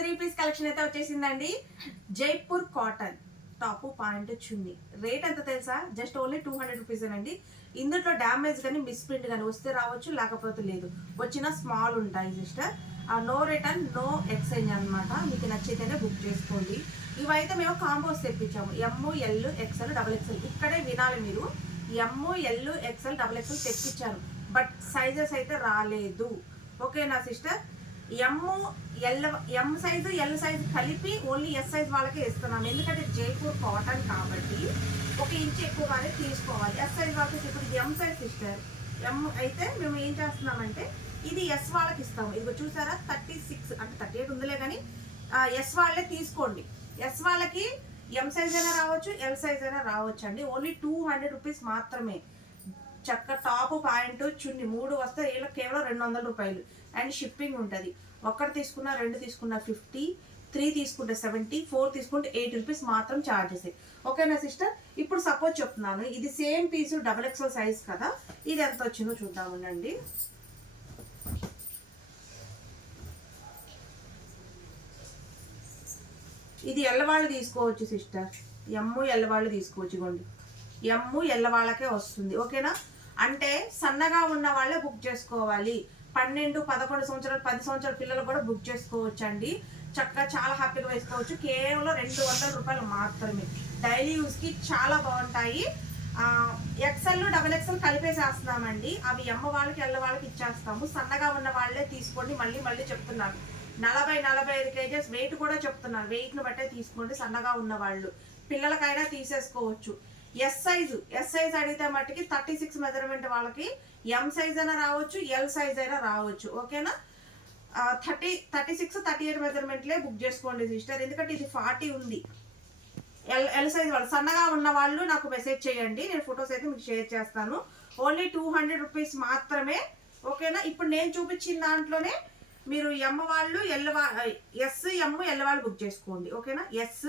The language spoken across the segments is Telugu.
త్రీ పీస్ కలెక్షన్ అయితే వచ్చేసిందండి. Jaipur cotton top point chunni. Rate ఎంత తెలుసా? Just only two hundred rupees అండి ఇందులో డ్యామేజ్ కానీ మిస్ప్రింట్ కానీ వస్తే రావచ్చు లేకపోతే లేదు. వచ్చిన స్మాల్ ఉంటాయి సిస్టర్. ఆ నో రిటర్న్ నో ఎక్స్చేంజ్ అన్నమాట. మీకు నచ్చితేనే బుక్ చేసుకోండి. ఇవైతే మేము combos తెప్పించాము. M L XL double XL ఇక్కడే వినాలి మీరు. M L XL double XL తెప్పించాను. బట్ సైజెస్ అయితే రాలేదు. ఓకేనా sister? M L M size L size కలిపి ఓన్లీ ఎస్ సైజ్ వాళ్ళకే ఇస్తున్నాం ఎందుకంటే జైపూర్ కాటన్ కాబట్టి ఒక ఇంచ్ ఎక్కువగానే తీసుకోవాలి. ఎస్ సైజ్ వాళ్ళకి ఇప్పుడు ఎం సైజ్ సిస్టర్ ఎమ్ అయితే మేము ఏం చేస్తున్నామంటే ఇది ఎస్ వాళ్ళకి ఇస్తాము. ఇదిగో చూసారా? థర్టీ సిక్స్ అంటే థర్టీ ఎయిట్ ఉందిలే కానీ ఎస్ వాళ్ళే తీసుకోండి. ఎస్ వాళ్ళకి ఎం సైజ్ అయినా రావచ్చు ఎల్ సైజ్ అయినా రావచ్చు అండి. ఓన్లీ టూ హండ్రెడ్ రూపీస్ మాత్రమే. చక్క టాప్ పాయింట్ చున్ని మూడు వస్తే వీళ్ళకి కేవలం రెండు వందల రూపాయలు. అండ్ షిప్పింగ్ ఉంటుంది. ఒక్కటి తీసుకున్న రెండు తీసుకున్న ఫిఫ్టీ త్రీ తీసుకుంటే సెవెంటీ ఫోర్ తీసుకుంటే ఎయిట్ రూపీస్ మాత్రం ఛార్జెస్ ఓకేనా సిస్టర్? ఇప్పుడు సపోజ్ చెప్తున్నాను ఇది same piece double XL size కదా ఇది ఎంత వచ్చిందో చూద్దామునండి ఇది ఎల్లవాళ్ళు తీసుకోవచ్చు సిస్టర్. ఎమ్ము ఎల్లవాళ్ళు తీసుకోవచ్చు ఇగోండి. ఎమ్ము ఎల్లవాళ్ళకే వస్తుంది. ఓకేనా? అంటే సన్నగా ఉన్న వాళ్ళే బుక్ చేసుకోవాలి. పన్నెండు పదకొండు సంవత్సరాలు పది సంవత్సరాల పిల్లలు కూడా బుక్ చేసుకోవచ్చు అండి చక్కగా చాలా హ్యాపీగా వేసుకోవచ్చు. కేవలం రెండు వందల రూపాయలు మాత్రమే. డైలీ యూస్కి చాలా బాగుంటాయి. ఎక్సెల్ డబల్ ఎక్సెల్ కలిపేసేస్తున్నామండి. అవి అమ్మ వాళ్ళకి ఎల్ల వాళ్ళకి ఇచ్చేస్తాము. సన్నగా ఉన్న వాళ్ళే తీసుకోండి. మళ్ళీ మళ్ళీ చెప్తున్నాను నలభై నలభై ఐదు కేజెస్ వెయిట్ కూడా చెప్తున్నాను వెయిట్ను బట్టే తీసుకోండి సన్నగా ఉన్న వాళ్ళు. పిల్లలకైనా తీసేసుకోవచ్చు. ఎస్ సైజు ఎస్ సైజ్ అడిగితే మట్టుకి థర్టీ సిక్స్ మెజర్మెంట్ వాళ్ళకి ఎం సైజ్ అయినా రావచ్చు ఎల్ సైజ్ అయినా రావచ్చు. ఓకేనా? Thirty thirty six thirty eight మెజర్మెంట్లే book చేసుకోండి సిస్టర్ ఎందుకంటే ఇది ఫార్టీ ఉంది. ఎల్ ఎల్ సైజ్ వాళ్ళు సన్నగా ఉన్న వాళ్ళు నాకు మెసేజ్ చేయండి. నేను ఫొటోస్ అయితే మీకు షేర్ చేస్తాను. ఓన్లీ టూ హండ్రెడ్ రూపీస్ మాత్రమే. ఓకేనా? ఇప్పుడు నేను చూపించిన దాంట్లోనే మీరు ఎమ్ వాళ్ళు ఎల్ ఎస్ ఎమ్ ఎల్ వాళ్ళు బుక్ చేసుకోండి. ఓకేనా? ఎస్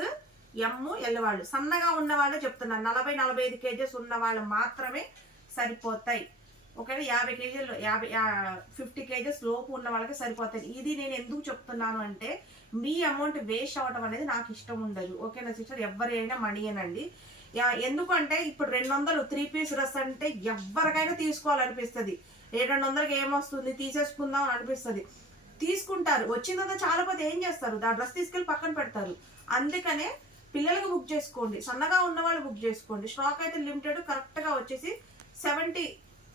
ఎమ్ ఎల్ వాళ్ళు. సన్నగా ఉన్న వాళ్ళు చెప్తున్నాను. నలభై నలభై ఐదు కేజెస్ ఉన్న వాళ్ళు మాత్రమే సరిపోతాయి. ఒకవేళ యాభై కేజీలు యాభై ఫిఫ్టీ కేజెస్ లోపు ఉన్న వాళ్ళకి సరిపోతాయి. ఇది నేను ఎందుకు చెప్తున్నాను అంటే మీ అమౌంట్ వేస్ట్ అవ్వడం అనేది నాకు ఇష్టం ఉండదు. ఓకేనా సిస్టర్? ఎవరైనా మనీ అనండి. ఎందుకంటే ఇప్పుడు రెండు వందలు త్రీ పీస్ డ్రెస్ అంటే ఎవరికైనా తీసుకోవాలనిపిస్తుంది. ఏ రెండు వందలకి ఏమొస్తుంది? తీసేసుకుందాం అనిపిస్తుంది. తీసుకుంటారు. వచ్చిన తర్వాత చాలా మంది ఏం చేస్తారు? ఆ డ్రెస్ తీసుకెళ్ళి పక్కన పెడతారు. అందుకనే పిల్లలకు బుక్ చేసుకోండి. సన్నగా ఉన్న వాళ్ళు బుక్ చేసుకోండి. స్టాక్ అయితే లిమిటెడ్ కరెక్ట్గా వచ్చేసి సెవెంటీ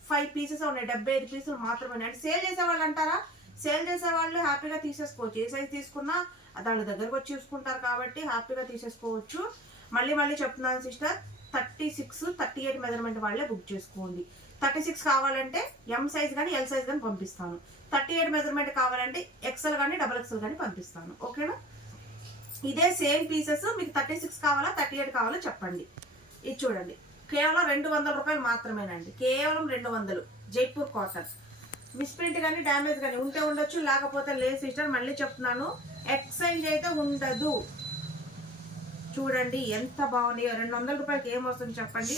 ఫైవ్ పీసెస్ ఉన్నాయి డెబ్బై ఐదు పీసులు మాత్రమే ఉన్నాయి. అంటే సేల్ చేసే వాళ్ళు అంటారా? సేల్ చేసే వాళ్ళు హ్యాపీగా తీసేసుకోవచ్చు. ఏ సైజ్ తీసుకున్నా వాళ్ళ దగ్గరకు వచ్చి చూసుకుంటారు కాబట్టి హ్యాపీగా తీసేసుకోవచ్చు. మళ్ళీ మళ్ళీ చెప్తున్నాను sister thirty six thirty eight measurement వాళ్ళే బుక్ చేసుకోండి. థర్టీ సిక్స్ కావాలంటే ఎం సైజ్ కానీ ఎల్ సైజ్ కానీ పంపిస్తాను. థర్టీ ఎయిట్ మెజర్మెంట్ కావాలంటే ఎక్సెల్ కానీ డబల్ ఎక్సెల్ కానీ పంపిస్తాను. ఓకేనా? ఇదే సేమ్ పీసెస్ మీకు థర్టీ సిక్స్ కావాలా థర్టీ ఎయిట్ కావాలో చెప్పండి. ఇది చూడండి. కేవలం రెండు వందల రూపాయలు మాత్రమేనండి. కేవలం రెండు వందలు. జైపూర్ కాటన్ మిస్ప్రింట్ కానీ డ్యామేజ్ కానీ ఉంటే ఉండొచ్చు లేకపోతే లేదు సిస్టర్ మళ్ళీ చెప్తున్నాను. ఎక్స్చేంజ్ అయితే ఉండదు. చూడండి ఎంత బాగున్నాయో. రెండు వందల రూపాయలకి ఏం వస్తుంది చెప్పండి?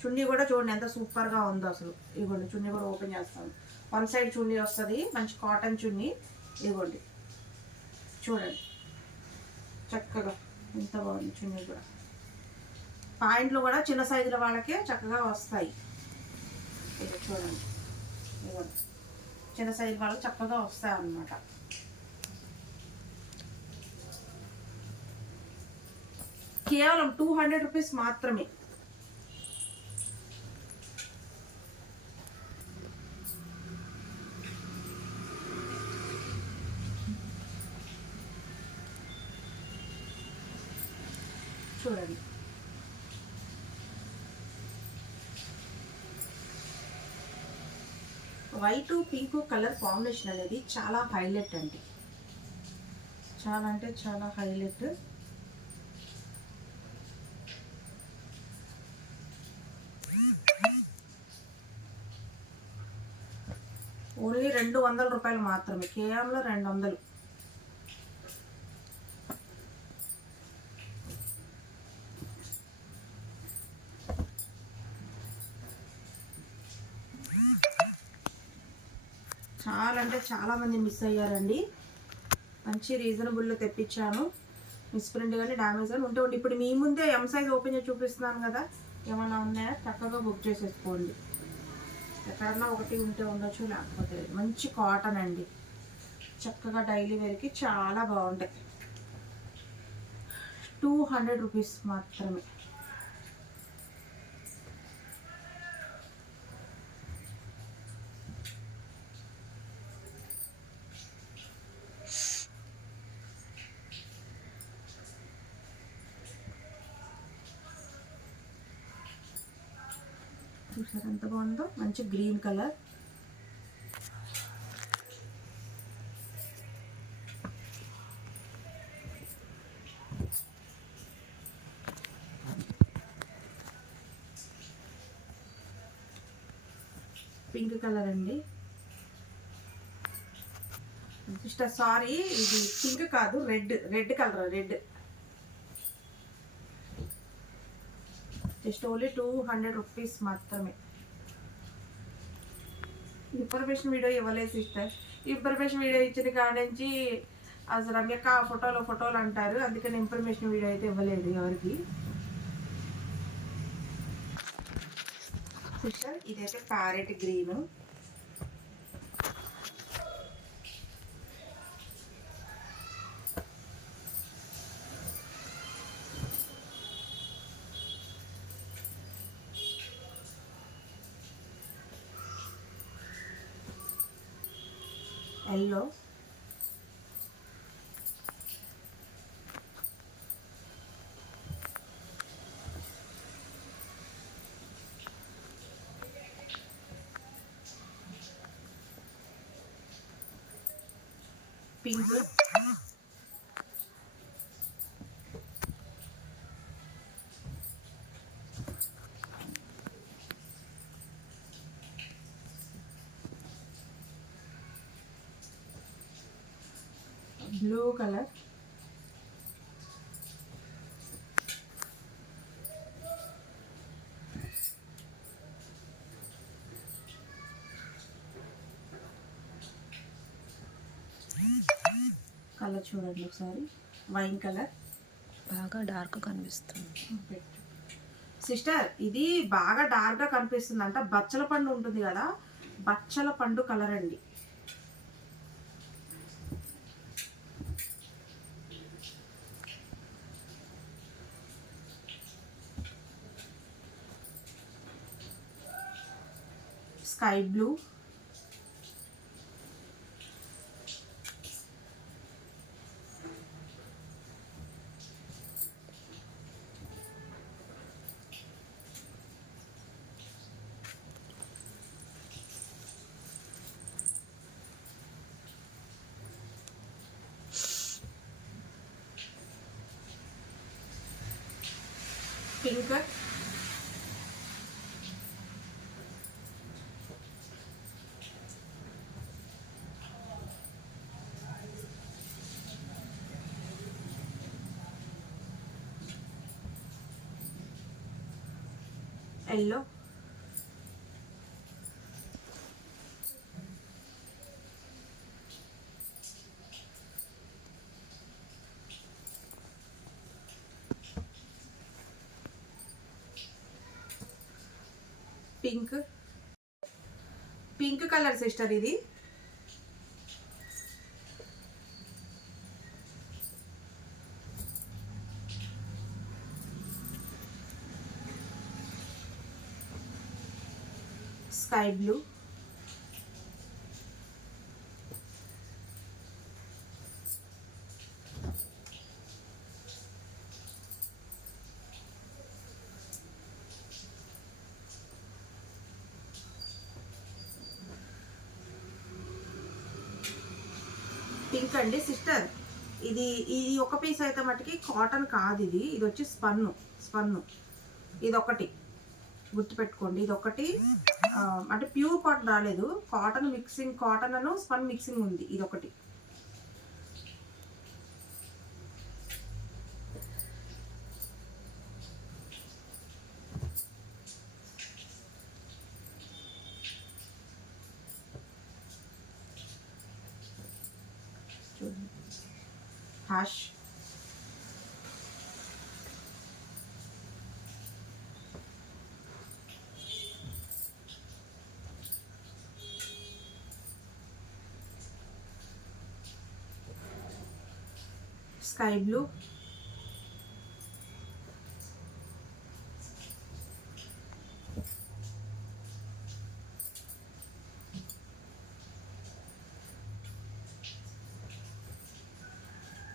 చున్నీ కూడా చూడండి ఎంత సూపర్గా ఉందో అసలు. ఇదిగోండి చున్నీ కూడా ఓపెన్ చేస్తాను. వన్ సైడ్ చున్నీ వస్తుంది మంచి కాటన్ చున్నీ. ఇదిగోండి. చూడండి. చక్కగా ఎంత బాగుంది చున్నీ కూడా. పాయింట్లు కూడా చిన్న సైజుల వాళ్ళకే చక్కగా వస్తాయి. ఇక చూడండి. ఇదిగోండి చిన్న సైజు వాళ్ళకి చక్కగా వస్తాయి అన్నమాట కేవలం టూ హండ్రెడ్ రూపీస్ మాత్రమే చూడండి వైట్ పింక్ కలర్ కాంబినేషన్ అనేది చాలా హైలైట్ అండి. చాలా అంటే చాలా హైలైట్. ఓన్లీ రెండు వందల రూపాయలు మాత్రమే. కేవలం రెండు వందలు. చాలా అంటే చాలామంది మిస్ అయ్యారండి. మంచి రీజనబుల్లో తెప్పించాను. మిస్ప్రింట్ కానీ డ్యామేజ్ కానీ ఉంటే ఉండి. ఇప్పుడు మీ ముందే ఎం సైజ్ ఓపెన్ చేసి చూపిస్తున్నాను కదా. ఏమైనా ఉన్నాయా? చక్కగా బుక్ చేసేసుకోండి. ఎక్కడన్నా ఒకటి ఉంటే ఉండొచ్చు లేకపోతే మంచి కాటన్ అండి. చక్కగా డైలీ వేర్కి చాలా బాగుంటాయి. టూ హండ్రెడ్ రూపీస్ మాత్రమే. చూసారు ఎంత బాగుందో? మంచి గ్రీన్ కలర్. పింక్ కలర్ అండి. సిస్టర్ సారీ ఇది పింక్ కాదు red red colour red. Just only two hundred rupees మాత్రమే. ఇన్ఫర్మేషన్ వీడియో ఇవ్వలేదు సిస్టర్. ఇన్ఫర్మేషన్ వీడియో ఇచ్చిన కాడ నుంచి అసలు రమ్యక్క ఫోటోలు ఫోటోలు అంటారు. అందుకని ఇన్ఫర్మేషన్ వీడియో అయితే ఇవ్వలేదు ఎవరికి. సిస్టర్ ఇదైతే parrot green. Yellow pink blue colour. Colour చూడండి ఒకసారి. Wine colour. బాగా డార్క్ కనిపిస్తుంది. సిస్టర్ ఇది బాగా డార్క్గా కనిపిస్తుంది అంట బచ్చల పండు ఉంటుంది కదా? బచ్చల పండు కలర్ అండి. Sky blue pink yellow pink. Pink colour sister ఇది. Sky blue. పింక్ అండి సిస్టర్. ఇది ఇది ఒక పీస్ అయితే మటుకి కాటన్ కాదు ఇది. ఇది వచ్చి స్పన్ను స్పన్ను. ఇది ఒకటి గుర్తుపెట్టుకోండి. ఇది ఒకటి అంటే ప్యూర్ కాటన్ రాలేదు. కాటన్ మిక్సింగ్ కాటన్ అను స్పన్ మిక్సింగ్ ఉంది. ఇది ఒకటి హాష్ స్కై బ్లూ.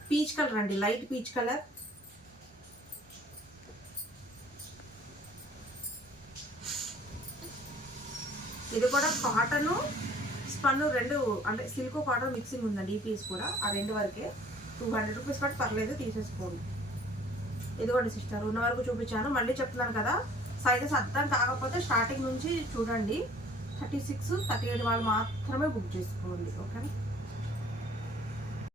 పీచ్ కలర్ అండి లైట్ పీచ్ కలర్. ఇది కూడా కాటను స్పన్ను రెండు అంటే సిల్క్ కాటన్ మిక్సింగ్ ఉందండి ఈ పీస్ కూడా ఆ రెండు వరకే. టూ హండ్రెడ్ రూపీస్ బట్టి పర్లేదు తీసేసుకోండి. ఇదిగోండి సిస్టర్ ఉన్న వరకు చూపించాను. మళ్ళీ చెప్తున్నాను కదా సైజెస్ అర్థం కాకపోతే స్టార్టింగ్ నుంచి చూడండి థర్టీ సిక్స్ థర్టీ ఎయిట్ వాళ్ళు మాత్రమే బుక్ చేసుకోండి ఓకేనా